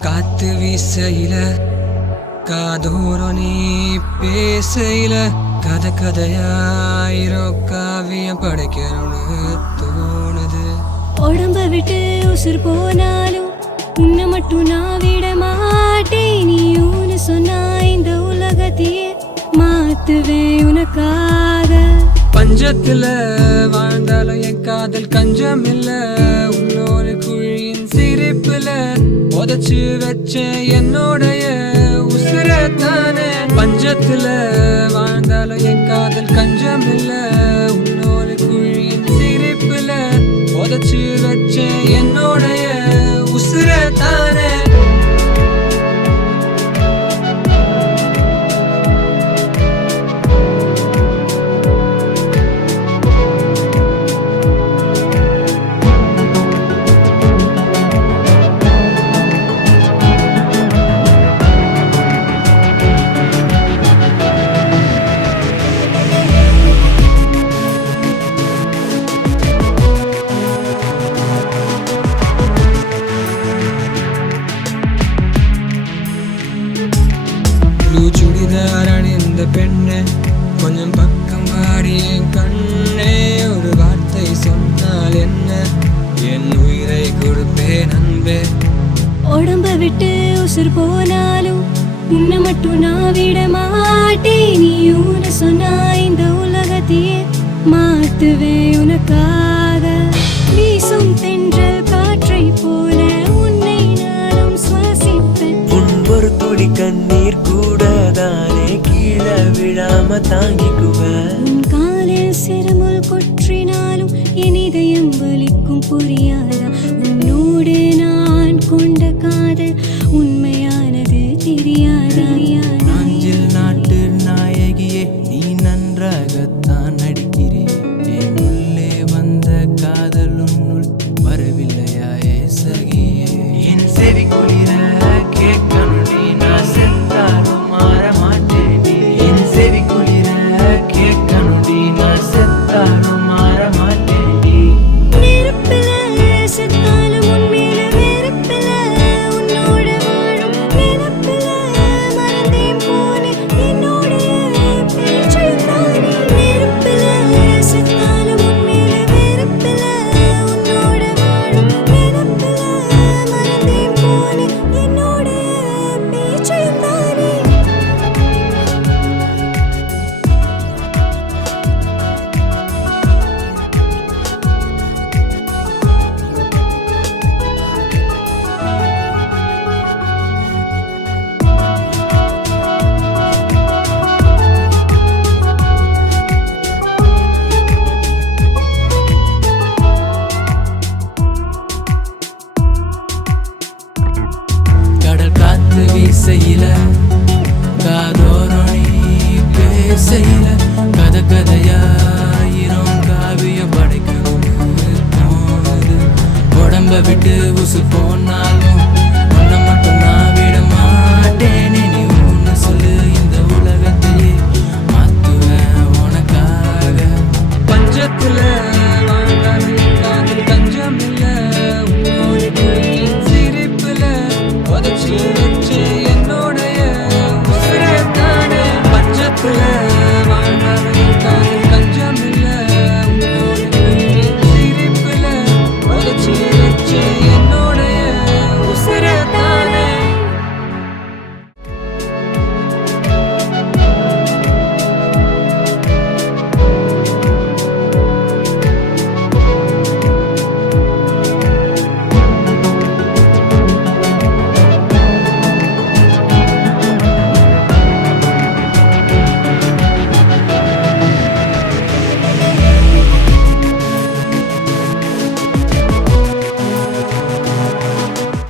கடல் காத்து வீசையில காதோரோ நீ பேசையில கதை கதையாயிரம் காவியம் படைக்கணும்னு தோணுது. உடம்ப விட்டு உசுர் போனாலும் உன்னை மட்டும் நான் விட மாட்டேன். நீ ஊன்னு சொன்னா இந்த உலகத்தையே மாத்துவேன் உனக்காக. பஞ்சத்துல வாழ்ந்தாலும் என் காதல் கஞ்சம் இல்ல. உள்ளோரு குழியின் சிரிப்புல உதச்சு வச்ச என்னோடைய உசுரத்தானே. பஞ்சத்துல வாழ்ந்தாலும் என் காதல் கஞ்சம் இல்ல. உள்ளோரு குழியின் சிரிப்புல உதச்சு வச்ச என்னோடைய உசுரத்தானே. சுடிதார் அணிந்த பெண்ணே கொஞ்சம் பக்கம் வாடி என் கண்ணே. ஒரு வார்த்தை சொன்னால் என்ன என் உயிரை கொடுப்பேன் அன்பே. உடம்ப விட்டு உசுர் போனாலும் உன்னை மட்டும் நான் விட மாட்டேன். நீ ஊன்னு சொன்னா இந்த உலகத்தையே மாத்துவேன் உனக்காக. வீசும் தென்றல் காற்றை போல உன்னை நானும் சுவாசிப்பேன். ஒரு துளி கண்ணீர் கூட தானே கீழே விழாம தாங்கிக்குவேன். உன் காலில் சிறுமுள் கொற்றினாலும் என் இதயம் வலிக்கும் புரியாதா. உன்னோடு நான் கொண்ட காதல் உண்மையானது தெரியாதா. அஞ்சில் நாட்டு நாயகியே நீ நன்றாகத்தான் நடிக்கிறேன். என் உள்ளே வந்த காதல் உன்னுள் வரவில்லையா சகியே. என் செவி குளிர கேட்கணும் நீ நான் செத்தாலும் மாற மாட்டேன். என் செவி குளிர கேட்கணும் நீ நான் செத்தாலும் மாற மாட்டேன். நெருப்பில செத்தாலும் உன் மேல வெறுப்பில உன்னோட வாழும் நினைப்பில மறந்தேன் போனேன் என்னோடைய பேச்சையும் தானே. நெருப்பில செத்தாலும் உன் மேல வெறுப்பில உன்னோட வாழும் நினைப்பில மறந்தேன் போனேன் என்னோடைய பேச்சையும் தானே. கடல் காத்து வீசையில காதோரோ நீ பேசையில கதை கதையாயிரம் காவியம் படைக்கணும்னு தோணுது. உடம்ப விட்டு உசு போனாலும் உன்னை மட்டும் நான் விட மாட்டேனே. நீ ஒன்று சொல்லு இந்த உலகத்தையே மாத்துவேன் உனக்காக. பஞ்சத்துல வாழ்ந்தாலும் என் காதல் கஞ்சம் இல்ல. உள்ளோரு குழியின் சிரிப்புல உதச்சு வச்ச என்னோடைய உசுரத்தானே. பஞ்சத்துல